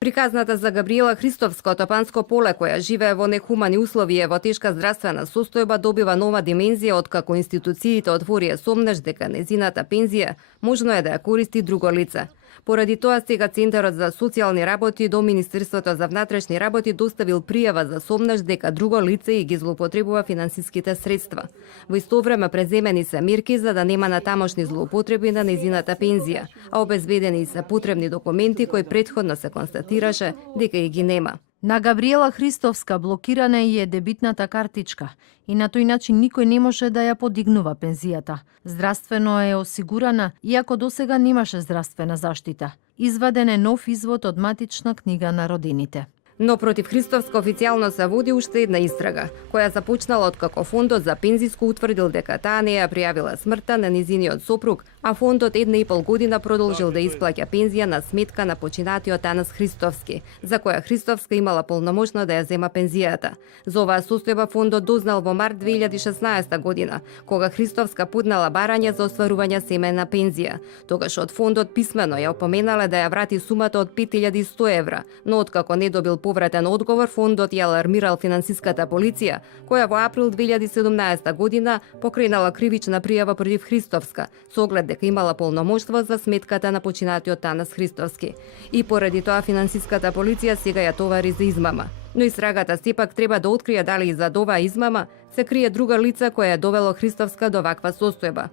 Приказната за Габриела Христовска од Топанско поле, која живее во нехумани услови во тешка здравствена состојба, добива нова димензија откако институциите отворија сомнеш дека незината пензија можно е да ја користи друго лице. Поради тоа сега Центарот за социјални работи до Министерството за внатрешни работи доставил пријава за сомнеш дека друго лице и ги злоупотребува финансиските средства. Во исто време преземени се мерки за да нема натамошни злоупотреби на незината пензија, а обезбедени се потребни документи кои претходно се констатираше дека и ги нема. На Габриела Христовска блокирана и е дебитната картичка и на тој начин никој не може да ја подигнува пензијата. Здравствено е осигурана, иако досега немаше здравствена заштита. Изваден е нов извод од матична книга на родините. Но против Христовска официјално се води уште една истрага, која започнала откако фондот за пензиско утврдил дека таа не ја пријавила смртта на незиниот сопруг, а фондот 1,5 година продолжил да исплаќа пензија на сметка на починатиот Анас Христовски, за која Христовска имала полномошно да ја зема пензијата. За оваа состојба фондот дознал во март 2016 година, кога Христовска поднала барање за остварување семејна пензија. Тогаш од фондот писмено ја опоменале да ја врати сумата од 5100 евра, но откако не добил повратен одговор, фондот ја алармирал финансиската полиција, која во април 2017 година покренала кривична пријава против Христовска, со оглед дека имала полномоштво за сметката на починатиот Анас Христовски. И поради тоа финансиската полиција сега ја товари за измама. Но истрагата сепак треба да открие дали и за оваа измама се крие друга лица која ја довело Христовска до ваква состојба.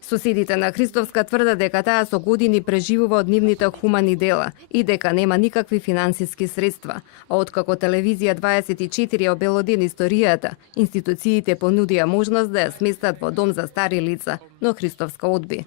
Соседите на Христовска тврдат дека таа со години преживува од нивните хумани дела и дека нема никакви финансиски средства. А откако телевизија 24 обелодени историјата, институциите понудија можност да ја сместат во дом за стари лица, но Христовска одби.